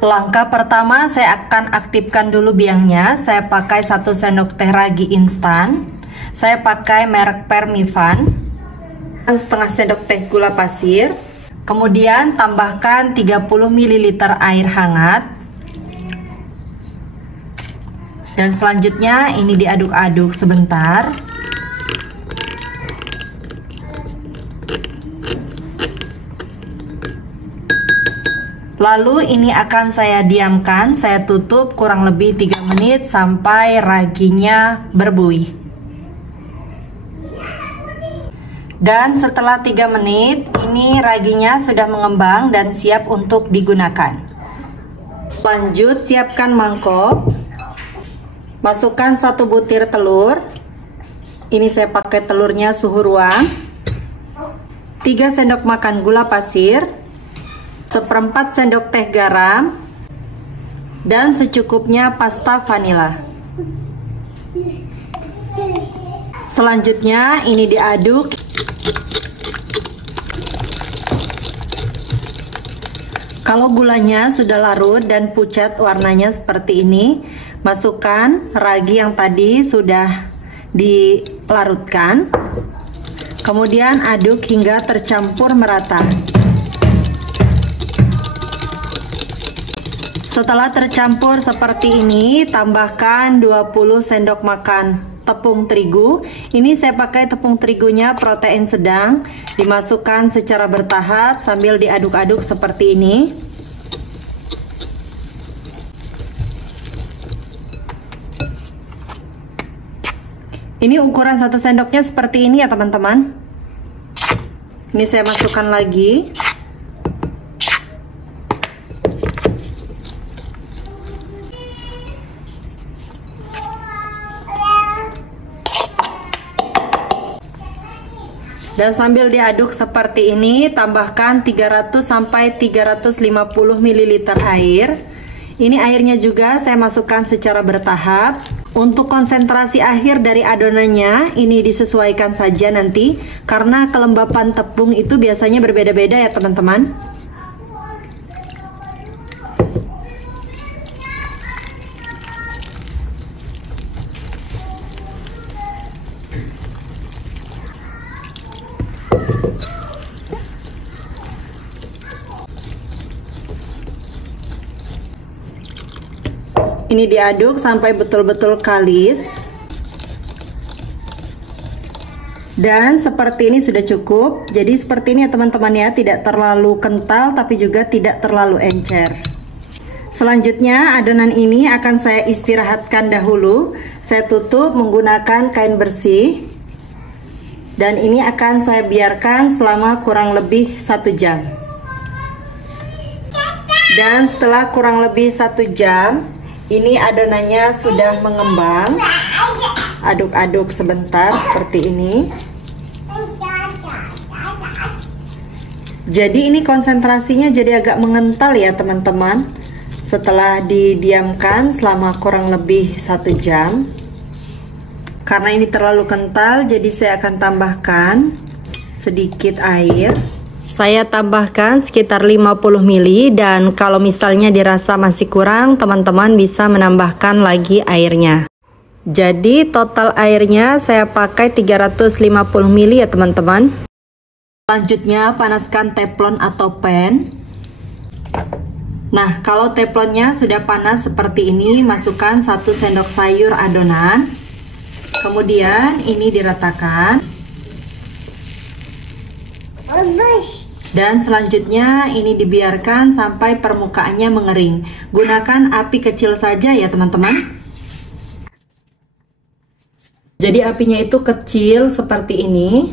Langkah pertama, saya akan aktifkan dulu biangnya. Saya pakai 1 sendok teh ragi instan. Saya pakai merek Permivan. Setengah sendok teh gula pasir. Kemudian tambahkan 30 ml air hangat. Dan selanjutnya ini diaduk-aduk sebentar. Lalu ini akan saya diamkan, saya tutup kurang lebih 3 menit sampai raginya berbuih. Dan setelah 3 menit, ini raginya sudah mengembang dan siap untuk digunakan. Lanjut, siapkan mangkok. Masukkan 1 butir telur. Ini saya pakai telurnya suhu ruang. 3 sendok makan gula pasir. 1/4 sendok teh garam dan secukupnya pasta vanila. Selanjutnya ini diaduk. Kalau gulanya sudah larut dan pucat warnanya seperti ini, masukkan ragi yang tadi sudah dilarutkan. Kemudian aduk hingga tercampur merata. Setelah tercampur seperti ini, tambahkan 20 sendok makan tepung terigu. Ini saya pakai tepung terigunya protein sedang. Dimasukkan secara bertahap sambil diaduk-aduk seperti ini. Ini ukuran 1 sendoknya seperti ini ya teman-teman. Ini saya masukkan lagi. Dan sambil diaduk seperti ini, tambahkan 300 sampai 350 ml air. Ini airnya juga saya masukkan secara bertahap. Untuk konsentrasi akhir dari adonannya, ini disesuaikan saja nanti, karena kelembapan tepung itu biasanya berbeda-beda ya teman-teman. Ini diaduk sampai betul-betul kalis. Dan seperti ini sudah cukup. Jadi seperti ini ya teman-teman ya, tidak terlalu kental tapi juga tidak terlalu encer. Selanjutnya adonan ini akan saya istirahatkan dahulu. Saya tutup menggunakan kain bersih. Dan ini akan saya biarkan selama kurang lebih 1 jam. Dan setelah kurang lebih 1 jam, ini adonannya sudah mengembang. Aduk-aduk sebentar seperti ini. Jadi ini konsentrasinya jadi agak mengental ya teman-teman. Setelah didiamkan selama kurang lebih 1 jam. Karena ini terlalu kental, jadi saya akan tambahkan sedikit air. Saya tambahkan sekitar 50 ml, dan kalau misalnya dirasa masih kurang, teman-teman bisa menambahkan lagi airnya. Jadi total airnya saya pakai 350 ml ya teman-teman. Selanjutnya panaskan teflon atau pan. Nah, kalau teflonnya sudah panas seperti ini, masukkan 1 sendok sayur adonan. Kemudian ini diratakan. Dan selanjutnya ini dibiarkan sampai permukaannya mengering. Gunakan api kecil saja ya teman-teman. Jadi apinya itu kecil seperti ini.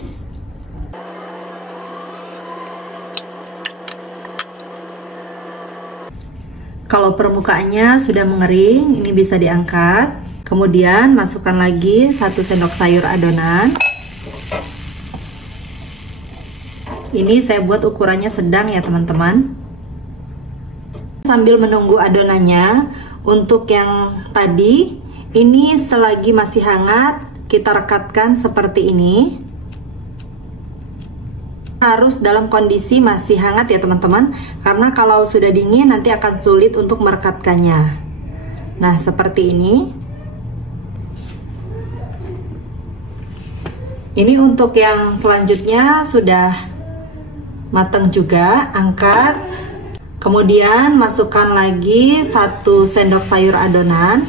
Kalau permukaannya sudah mengering, ini bisa diangkat. Kemudian masukkan lagi 1 sendok sayur adonan. Ini saya buat ukurannya sedang ya teman-teman. Sambil menunggu adonannya, untuk yang tadi, ini selagi masih hangat, kita rekatkan seperti ini. Harus dalam kondisi masih hangat ya teman-teman, karena kalau sudah dingin nanti akan sulit untuk merekatkannya. Nah, seperti ini. Ini untuk yang selanjutnya sudah matang juga, angkat. Kemudian masukkan lagi 1 sendok sayur adonan.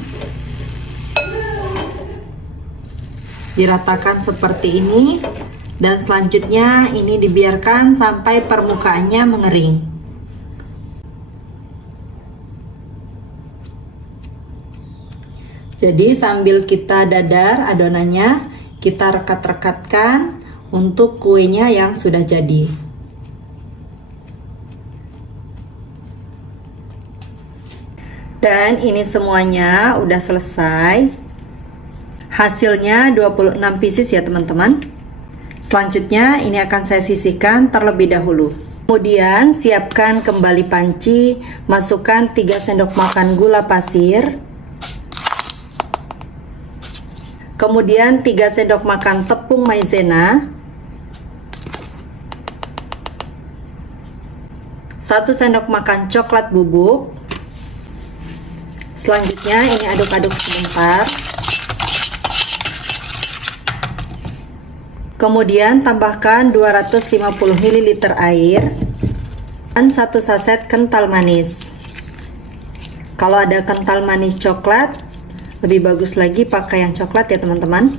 Diratakan seperti ini. Dan selanjutnya ini dibiarkan sampai permukaannya mengering. Jadi sambil kita dadar adonannya, kita rekat-rekatkan untuk kuenya yang sudah jadi. Dan ini semuanya udah selesai. Hasilnya 26 pieces ya teman-teman. Selanjutnya ini akan saya sisihkan terlebih dahulu. Kemudian siapkan kembali panci, masukkan 3 sendok makan gula pasir. Kemudian 3 sendok makan tepung maizena. 1 sendok makan coklat bubuk. Selanjutnya ini aduk-aduk sebentar. Kemudian tambahkan 250 ml air dan 1 saset kental manis. Kalau ada kental manis coklat, lebih bagus lagi pakai yang coklat ya teman-teman.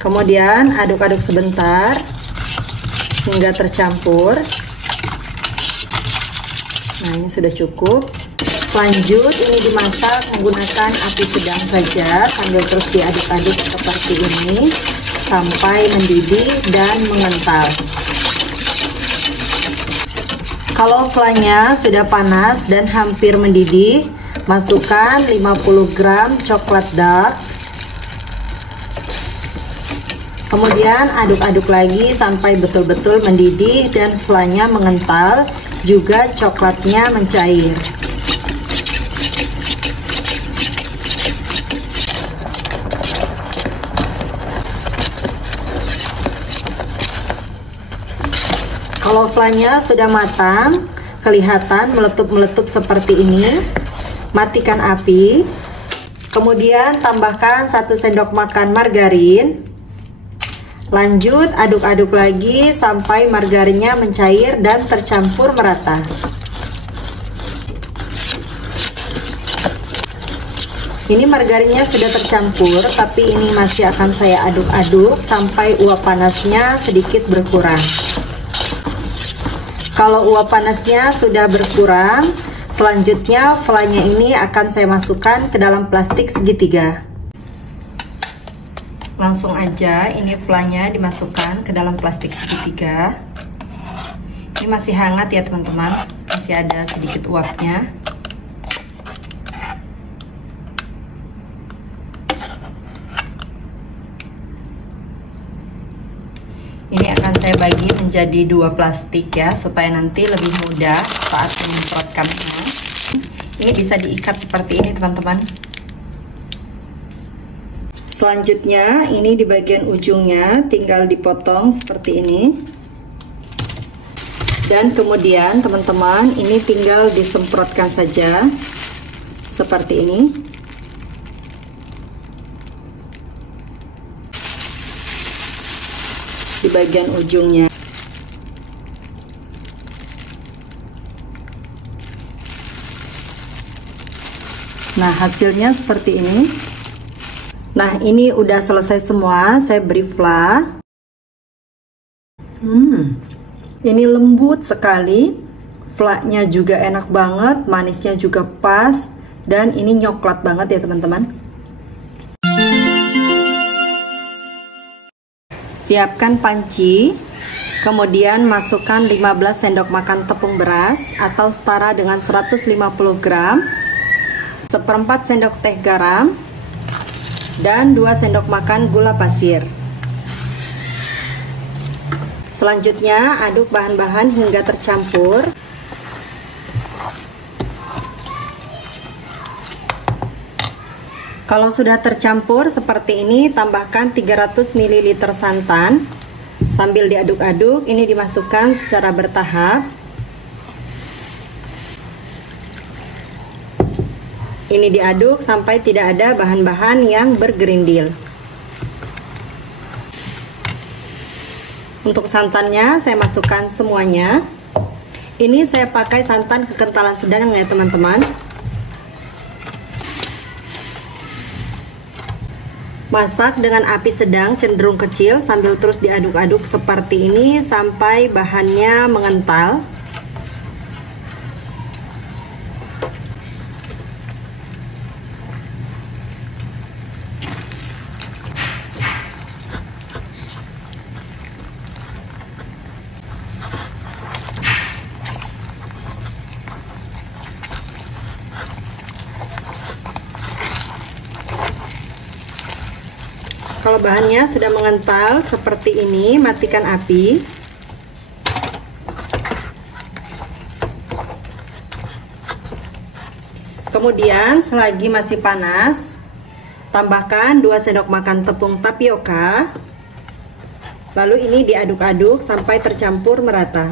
Kemudian aduk-aduk sebentar hingga tercampur. Nah, ini sudah cukup. Lanjut, ini dimasak menggunakan api sedang saja sambil terus diaduk-aduk seperti ini sampai mendidih dan mengental. Kalau flanya sudah panas dan hampir mendidih, masukkan 50 gram coklat dark. Kemudian aduk-aduk lagi sampai betul-betul mendidih dan flanya mengental, juga coklatnya mencair. Kalau flanya sudah matang, kelihatan meletup-meletup seperti ini, matikan api. Kemudian tambahkan 1 sendok makan margarin. Lanjut aduk-aduk lagi sampai margarinnya mencair dan tercampur merata. Ini margarinnya sudah tercampur, tapi ini masih akan saya aduk-aduk sampai uap panasnya sedikit berkurang. Kalau uap panasnya sudah berkurang, selanjutnya flanya ini akan saya masukkan ke dalam plastik segitiga. Langsung aja ini flanya dimasukkan ke dalam plastik segitiga. Ini masih hangat ya teman-teman, masih ada sedikit uapnya. Ini akan saya bagi menjadi 2 plastik ya, supaya nanti lebih mudah saat menyemprotkannya. Ini bisa diikat seperti ini teman-teman. Selanjutnya ini di bagian ujungnya tinggal dipotong seperti ini. Dan kemudian teman-teman ini tinggal disemprotkan saja seperti ini. Di bagian ujungnya. Nah, hasilnya seperti ini. Nah, ini udah selesai semua, saya beri vla. Ini lembut sekali. Vlanya juga enak banget, manisnya juga pas, dan ini nyoklat banget ya teman-teman. Siapkan panci, kemudian masukkan 15 sendok makan tepung beras atau setara dengan 150 gram, 1/4 sendok teh garam, dan 2 sendok makan gula pasir. Selanjutnya aduk bahan-bahan hingga tercampur. Kalau sudah tercampur seperti ini, tambahkan 300 ml santan. Sambil diaduk-aduk, ini dimasukkan secara bertahap. Ini diaduk sampai tidak ada bahan-bahan yang bergerindil. Untuk santannya saya masukkan semuanya. Ini saya pakai santan kekentalan sedang ya teman-teman. Masak dengan api sedang cenderung kecil sambil terus diaduk-aduk seperti ini sampai bahannya mengental. Kalau bahannya sudah mengental seperti ini, matikan api. Kemudian selagi masih panas, tambahkan 2 sendok makan tepung tapioka. Lalu ini diaduk-aduk sampai tercampur merata.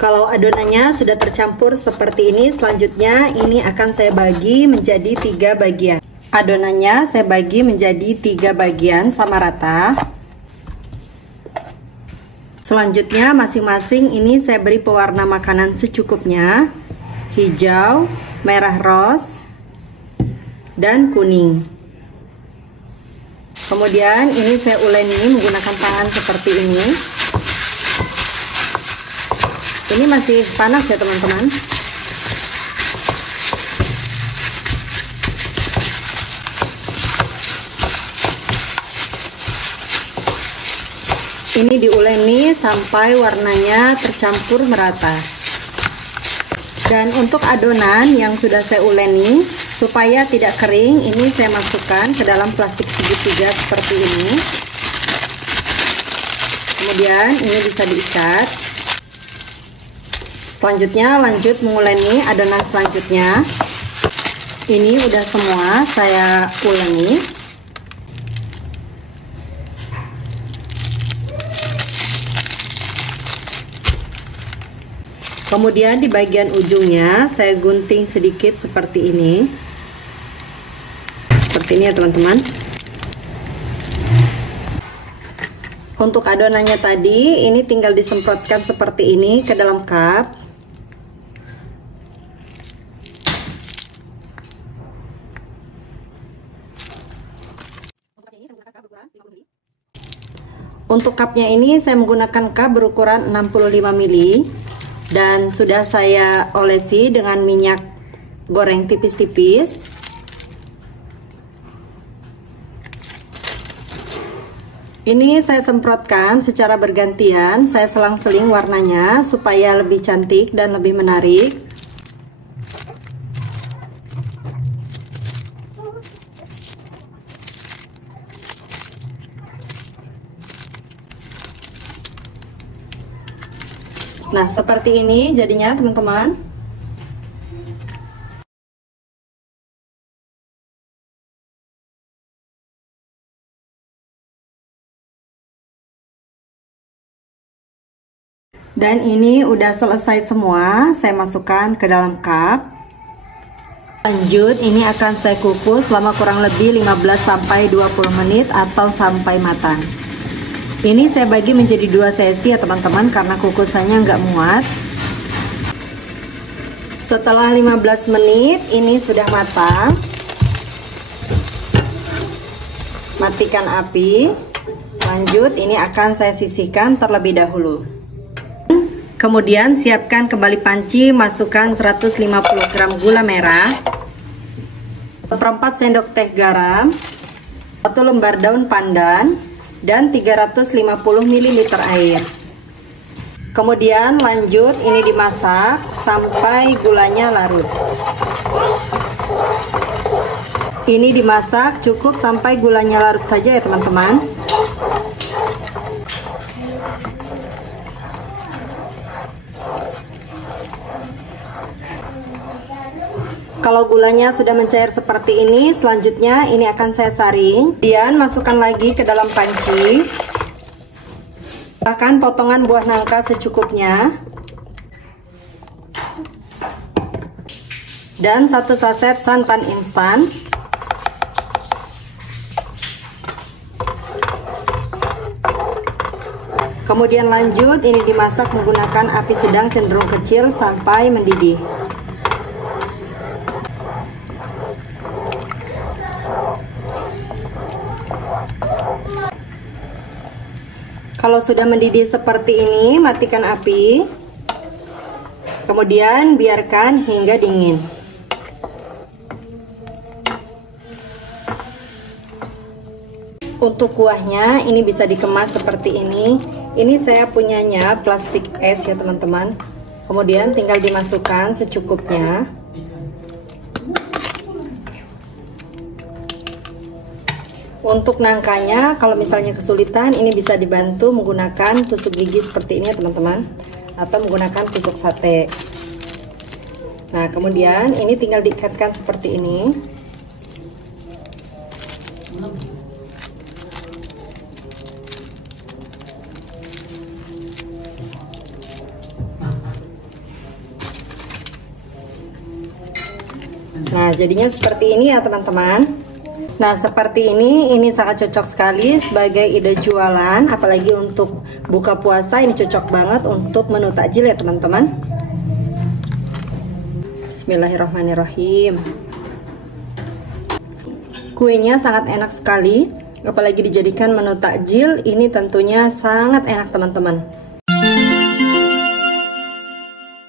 Kalau adonannya sudah tercampur seperti ini, selanjutnya ini akan saya bagi menjadi 3 bagian. Adonannya saya bagi menjadi 3 bagian sama rata. Selanjutnya masing-masing ini saya beri pewarna makanan secukupnya. Hijau, merah ros, dan kuning. Kemudian ini saya uleni menggunakan tangan seperti ini. Ini masih panas ya teman-teman. Ini diuleni sampai warnanya tercampur merata. Dan untuk adonan yang sudah saya uleni, supaya tidak kering, ini saya masukkan ke dalam plastik segitiga seperti ini. Kemudian ini bisa diikat. Selanjutnya lanjut menguleni adonan selanjutnya. Ini udah semua saya uleni. Kemudian di bagian ujungnya saya gunting sedikit seperti ini. Seperti ini ya teman-teman. Untuk adonannya tadi, ini tinggal disemprotkan seperti ini ke dalam cup. Untuk cupnya ini saya menggunakan cup berukuran 65 ml dan sudah saya olesi dengan minyak goreng tipis-tipis. Ini saya semprotkan secara bergantian, saya selang-seling warnanya supaya lebih cantik dan lebih menarik. Nah, seperti ini jadinya teman-teman. Dan ini udah selesai semua, saya masukkan ke dalam cup. Lanjut, ini akan saya kukus selama kurang lebih 15-20 menit atau sampai matang. Ini saya bagi menjadi 2 sesi ya teman-teman, karena kukusannya nggak muat. Setelah 15 menit ini sudah matang. Matikan api. Lanjut, ini akan saya sisihkan terlebih dahulu. Kemudian siapkan kembali panci, masukkan 150 gram gula merah, 1/4 sendok teh garam, 1 lembar daun pandan, dan 350 ml air. Kemudian lanjut ini dimasak sampai gulanya larut. Ini dimasak cukup sampai gulanya larut saja ya teman-teman. Kalau gulanya sudah mencair seperti ini, selanjutnya ini akan saya saring. Kemudian masukkan lagi ke dalam panci. Tambahkan potongan buah nangka secukupnya. Dan 1 saset santan instan. Kemudian lanjut, ini dimasak menggunakan api sedang cenderung kecil sampai mendidih. Kalau sudah mendidih seperti ini, matikan api. Kemudian biarkan hingga dingin. Untuk kuahnya ini bisa dikemas seperti ini. Ini saya punyanya plastik es ya teman-teman. Kemudian tinggal dimasukkan secukupnya. Untuk nangkanya, kalau misalnya kesulitan, ini bisa dibantu menggunakan tusuk gigi seperti ini ya teman-teman, atau menggunakan tusuk sate. Nah, kemudian ini tinggal diikatkan seperti ini. Nah, jadinya seperti ini ya teman-teman. Nah, seperti ini sangat cocok sekali sebagai ide jualan, apalagi untuk buka puasa. Ini cocok banget untuk menu takjil ya teman-teman. Bismillahirrahmanirrahim. Kuenya sangat enak sekali, apalagi dijadikan menu takjil. Ini tentunya sangat enak teman-teman.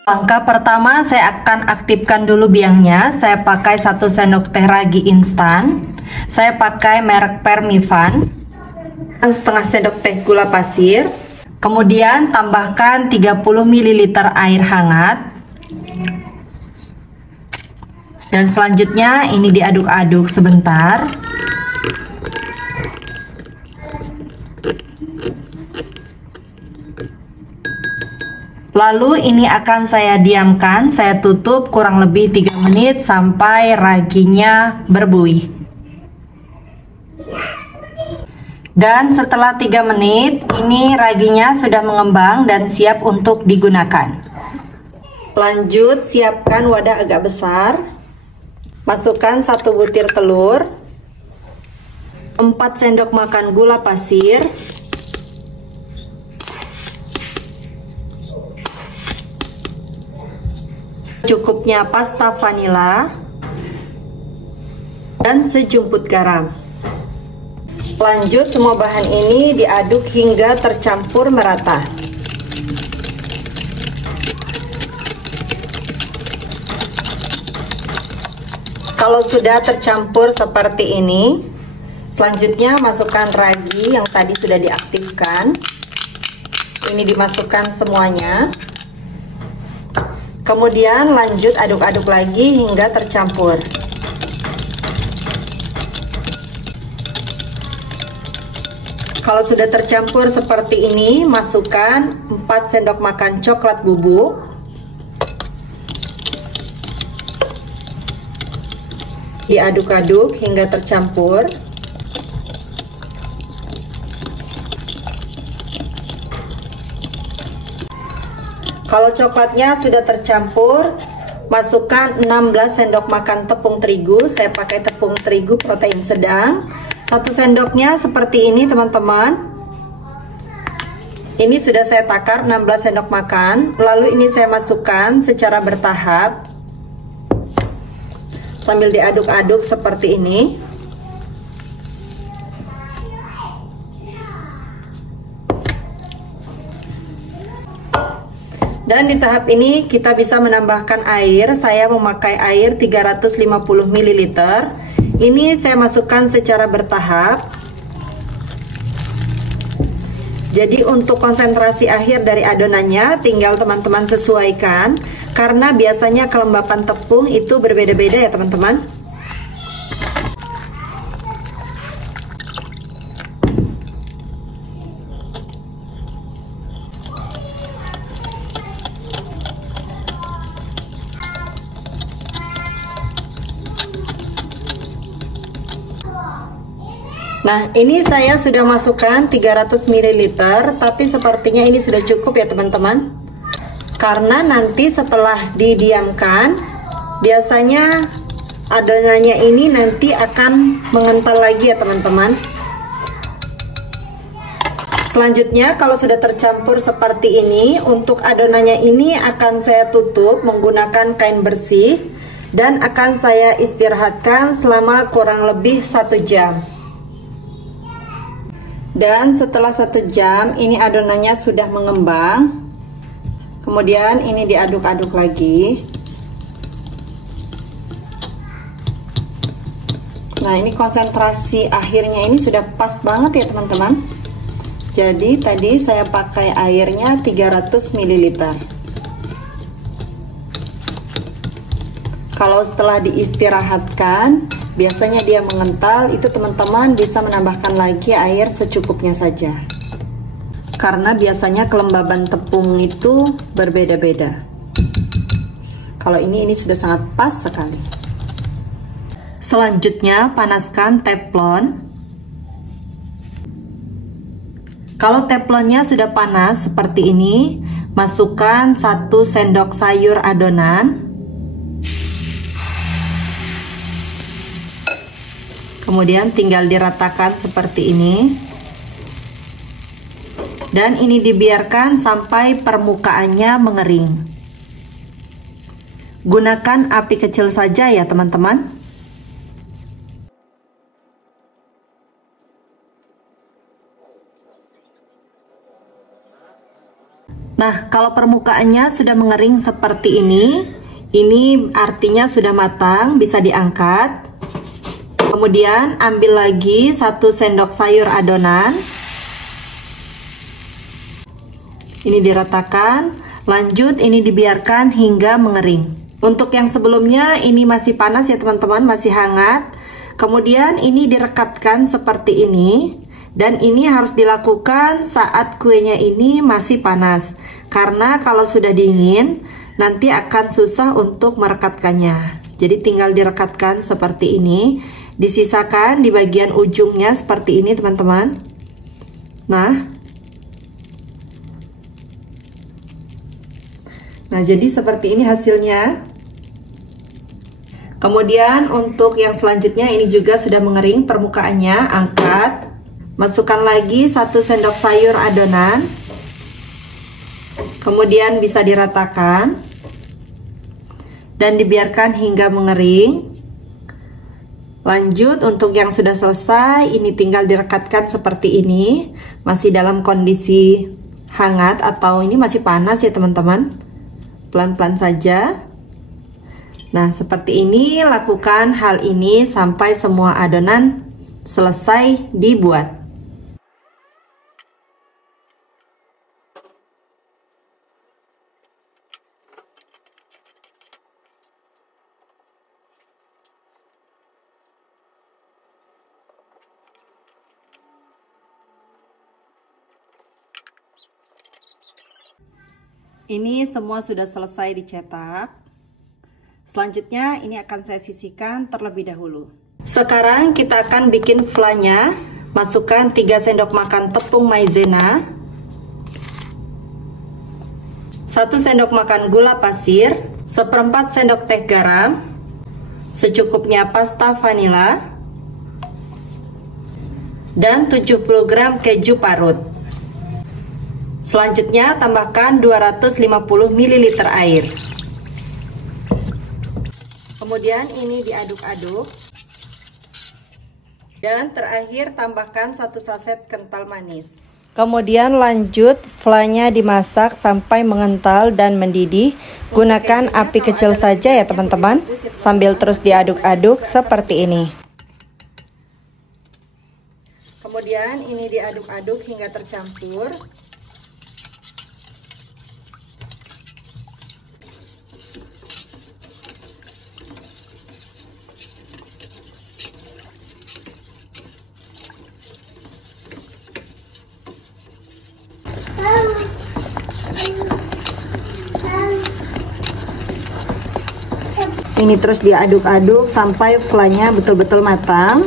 Langkah pertama, saya akan aktifkan dulu biangnya. Saya pakai 1 sendok teh ragi instan. Saya pakai merek Permivan. Setengah sendok teh gula pasir. Kemudian tambahkan 30 ml air hangat. Dan selanjutnya ini diaduk-aduk sebentar. Lalu ini akan saya diamkan, saya tutup kurang lebih 3 menit sampai raginya berbuih. Dan setelah 3 menit, ini raginya sudah mengembang dan siap untuk digunakan. Lanjut, siapkan wadah agak besar. Masukkan 1 butir telur, 4 sendok makan gula pasir, cukupnya pasta vanila, dan sejumput garam. Lanjut, semua bahan ini diaduk hingga tercampur merata. Kalau sudah tercampur seperti ini, selanjutnya masukkan ragi yang tadi sudah diaktifkan. Ini dimasukkan semuanya. Kemudian lanjut aduk-aduk lagi hingga tercampur. Kalau sudah tercampur seperti ini, masukkan 4 sendok makan coklat bubuk. Diaduk-aduk hingga tercampur. Kalau coklatnya sudah tercampur, masukkan 16 sendok makan tepung terigu. Saya pakai tepung terigu protein sedang. 1 sendoknya seperti ini teman-teman. Ini sudah saya takar 16 sendok makan. Lalu ini saya masukkan secara bertahap sambil diaduk-aduk seperti ini. Dan di tahap ini kita bisa menambahkan air. Saya memakai air 350 ml. Ini saya masukkan secara bertahap. Jadi untuk konsentrasi akhir dari adonannya tinggal teman-teman sesuaikan, karena biasanya kelembapan tepung itu berbeda-beda ya teman-teman. Nah, ini saya sudah masukkan 300 ml, tapi sepertinya ini sudah cukup ya teman-teman. Karena nanti setelah didiamkan, biasanya adonannya ini nanti akan mengental lagi ya teman-teman. Selanjutnya, kalau sudah tercampur seperti ini, untuk adonannya ini akan saya tutup menggunakan kain bersih dan akan saya istirahatkan selama kurang lebih 1 jam. Dan setelah 1 jam ini adonannya sudah mengembang. Kemudian ini diaduk-aduk lagi. Nah, ini konsentrasi akhirnya ini sudah pas banget ya teman-teman. Jadi tadi saya pakai airnya 300 ml. Kalau setelah diistirahatkan, biasanya dia mengental, itu teman-teman bisa menambahkan lagi air secukupnya saja. Karena biasanya kelembaban tepung itu berbeda-beda. Kalau ini sudah sangat pas sekali. Selanjutnya, panaskan teflon. Kalau teflonnya sudah panas seperti ini, masukkan 1 sendok sayur adonan. Kemudian tinggal diratakan seperti ini. Dan ini dibiarkan sampai permukaannya mengering. Gunakan api kecil saja ya teman-teman. Nah, kalau permukaannya sudah mengering seperti ini artinya sudah matang, bisa diangkat. Kemudian ambil lagi 1 sendok sayur adonan. Ini diratakan. Lanjut ini dibiarkan hingga mengering. Untuk yang sebelumnya ini masih panas ya teman-teman, masih hangat. Kemudian ini direkatkan seperti ini. Dan ini harus dilakukan saat kuenya ini masih panas. Karena kalau sudah dingin, nanti akan susah untuk merekatkannya. Jadi tinggal direkatkan seperti ini. Disisakan di bagian ujungnya seperti ini teman-teman. Nah, jadi seperti ini hasilnya. Kemudian untuk yang selanjutnya ini juga sudah mengering permukaannya, angkat. Masukkan lagi 1 sendok sayur adonan. Kemudian bisa diratakan. Dan dibiarkan hingga mengering. Lanjut untuk yang sudah selesai, ini tinggal direkatkan seperti ini. Masih dalam kondisi hangat atau ini masih panas ya teman-teman. Pelan-pelan saja. Nah, seperti ini, lakukan hal ini sampai semua adonan selesai dibuat. Ini semua sudah selesai dicetak. Selanjutnya ini akan saya sisihkan terlebih dahulu. Sekarang kita akan bikin flanya. Masukkan 3 sendok makan tepung maizena, 1 sendok makan gula pasir, 1/4 sendok teh garam, secukupnya pasta vanila, dan 70 gram keju parut. Selanjutnya tambahkan 250 ml air. Kemudian ini diaduk-aduk. Dan terakhir tambahkan 1 saset kental manis. Kemudian lanjut flanya dimasak sampai mengental dan mendidih. Gunakan api kecil saja ya teman-teman, sambil terus diaduk-aduk seperti ini. Kemudian ini diaduk-aduk hingga tercampur. Ini terus diaduk-aduk sampai flanya betul-betul matang.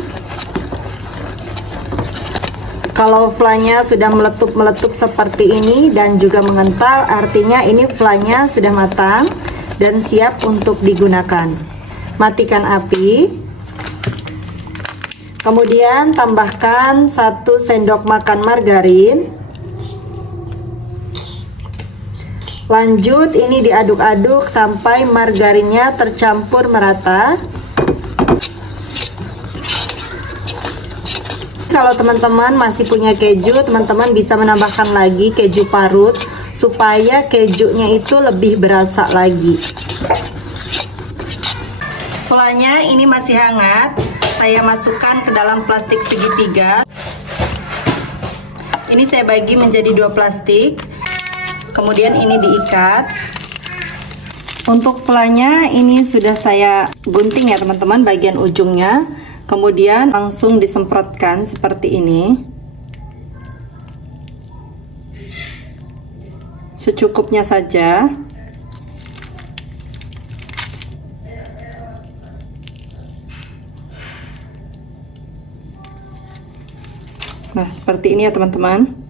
Kalau flanya sudah meletup-meletup seperti ini dan juga mengental, artinya ini flanya sudah matang dan siap untuk digunakan. Matikan api. Kemudian tambahkan 1 sendok makan margarin. Lanjut ini diaduk-aduk sampai margarinnya tercampur merata. Kalau teman-teman masih punya keju, teman-teman bisa menambahkan lagi keju parut supaya kejunya itu lebih berasa lagi. Flanya ini masih hangat, saya masukkan ke dalam plastik segitiga. Ini saya bagi menjadi 2 plastik, kemudian ini diikat. Untuk flanya ini sudah saya gunting ya teman-teman bagian ujungnya. Kemudian langsung disemprotkan seperti ini, secukupnya saja. Nah, seperti ini ya teman-teman.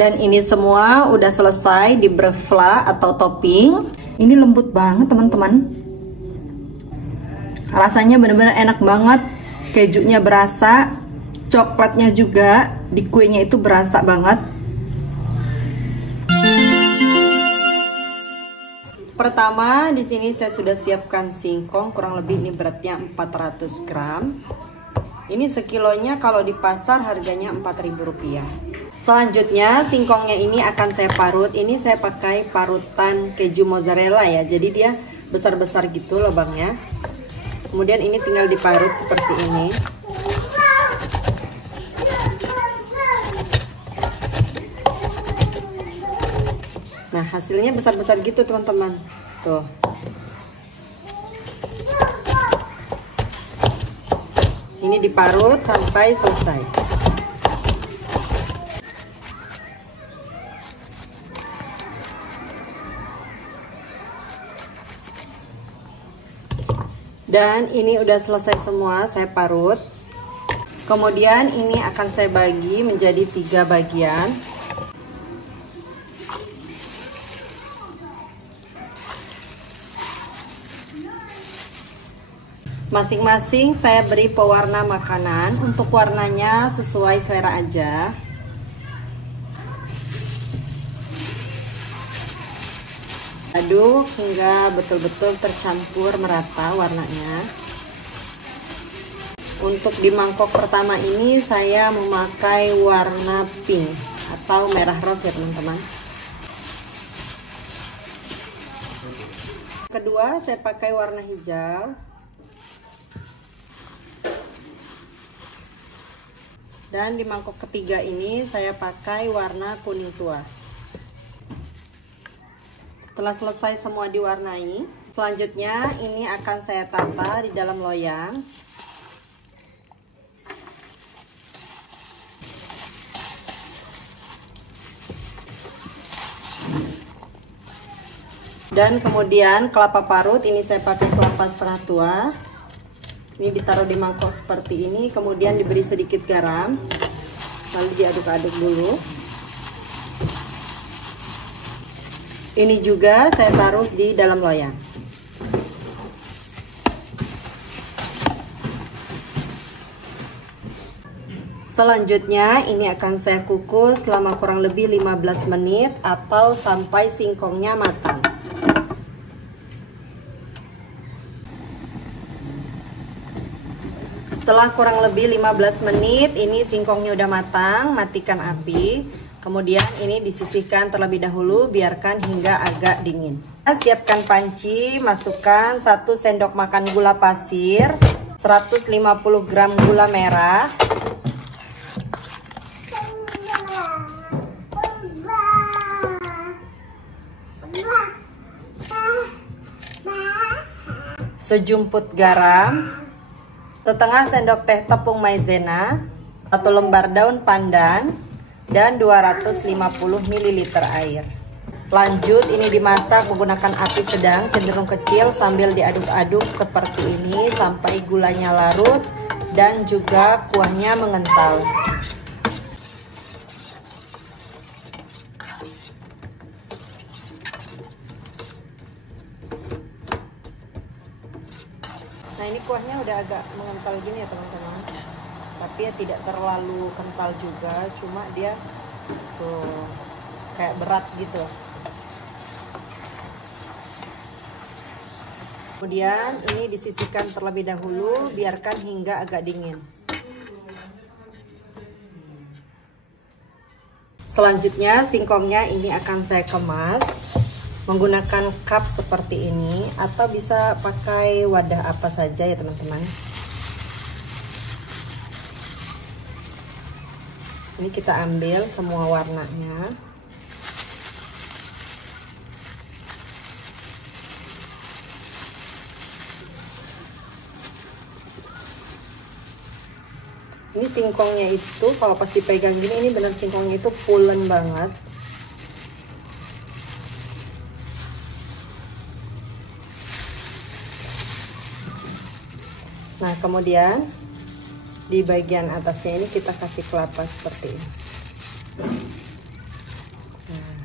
Dan ini semua udah selesai diberi fla atau topping. Ini lembut banget teman-teman. Rasanya bener-bener enak banget. Kejunya berasa, coklatnya juga di kuenya itu berasa banget. Pertama, di sini saya sudah siapkan singkong, kurang lebih ini beratnya 400 gram. Ini sekilonya kalau di pasar harganya Rp4.000. Selanjutnya singkongnya ini akan saya parut. Ini saya pakai parutan keju mozzarella ya. Jadi dia besar-besar gitu lubangnya. Kemudian ini tinggal diparut seperti ini. Nah, hasilnya besar-besar gitu teman-teman. Tuh. Ini diparut sampai selesai. Dan ini udah selesai semua, saya parut. Kemudian ini akan saya bagi menjadi 3 bagian. Masing-masing saya beri pewarna makanan. Untuk warnanya sesuai selera aja. Aduk hingga betul-betul tercampur merata warnanya. Untuk di mangkok pertama ini saya memakai warna pink atau merah rose ya teman-teman. Kedua saya pakai warna hijau. Dan di mangkok ketiga ini saya pakai warna kuning tua. Setelah selesai semua diwarnai, selanjutnya ini akan saya tata di dalam loyang. Dan kemudian kelapa parut, ini saya pakai kelapa setengah tua. Ini ditaruh di mangkok seperti ini, kemudian diberi sedikit garam, lalu diaduk-aduk dulu. Ini juga saya taruh di dalam loyang. Selanjutnya ini akan saya kukus selama kurang lebih 15 menit atau sampai singkongnya matang. Setelah kurang lebih 15 menit ini singkongnya udah matang, matikan api. Kemudian ini disisihkan terlebih dahulu, biarkan hingga agak dingin. Siapkan panci, masukkan 1 sendok makan gula pasir, 150 gram gula merah, sejumput garam, setengah sendok teh tepung maizena, 1 lembar daun pandan, dan 250 ml air. Lanjut, ini dimasak menggunakan api sedang cenderung kecil sambil diaduk-aduk seperti ini sampai gulanya larut dan juga kuahnya mengental. Nah, ini kuahnya udah agak mengental gini ya teman-teman, tapi ya tidak terlalu kental juga, cuma dia tuh kayak berat gitu. Kemudian ini disisihkan terlebih dahulu, biarkan hingga agak dingin. Selanjutnya singkongnya ini akan saya kemas menggunakan cup seperti ini, atau bisa pakai wadah apa saja ya teman-teman. Ini kita ambil semua warnanya. Ini singkongnya itu kalau pas dipegang gini, ini bener singkongnya itu pulen banget. Nah, kemudian di bagian atasnya ini kita kasih kelapa seperti ini. Nah.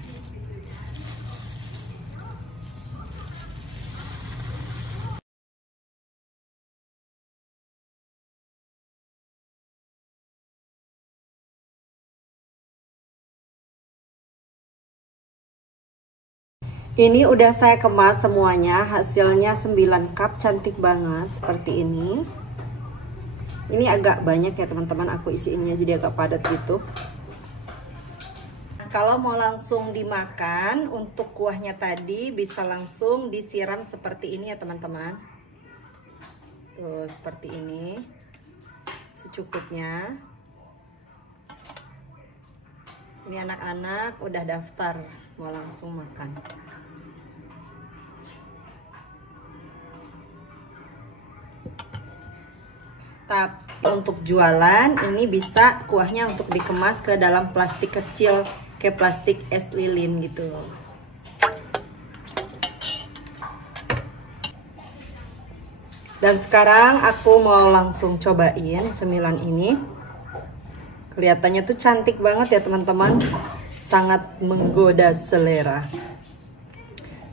Ini udah saya kemas semuanya, hasilnya 9 cup, cantik banget seperti ini. Ini agak banyak ya teman-teman, aku isiinnya jadi agak padat gitu. Kalau mau langsung dimakan, untuk kuahnya tadi bisa langsung disiram seperti ini ya teman-teman. Tuh, seperti ini. Secukupnya. Ini anak-anak udah daftar mau langsung makan. Tapi untuk jualan ini bisa kuahnya untuk dikemas ke dalam plastik kecil, kayak plastik es lilin gitu. Dan sekarang aku mau langsung cobain cemilan ini. Kelihatannya tuh cantik banget ya teman-teman, sangat menggoda selera.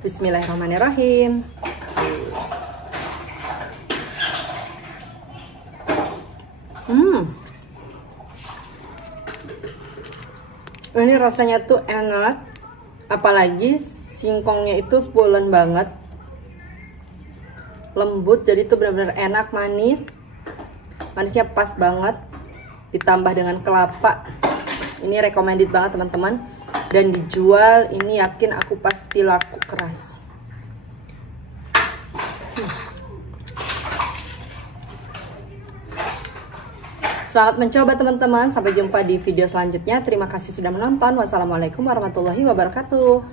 Bismillahirrahmanirrahim. Ini rasanya tuh enak, apalagi singkongnya itu pulen banget, lembut, jadi tuh benar-benar enak, manisnya pas banget, ditambah dengan kelapa. Ini recommended banget teman-teman, dan dijual ini yakin aku pasti laku keras. Selamat mencoba teman-teman, sampai jumpa di video selanjutnya. Terima kasih sudah menonton. Wassalamualaikum warahmatullahi wabarakatuh.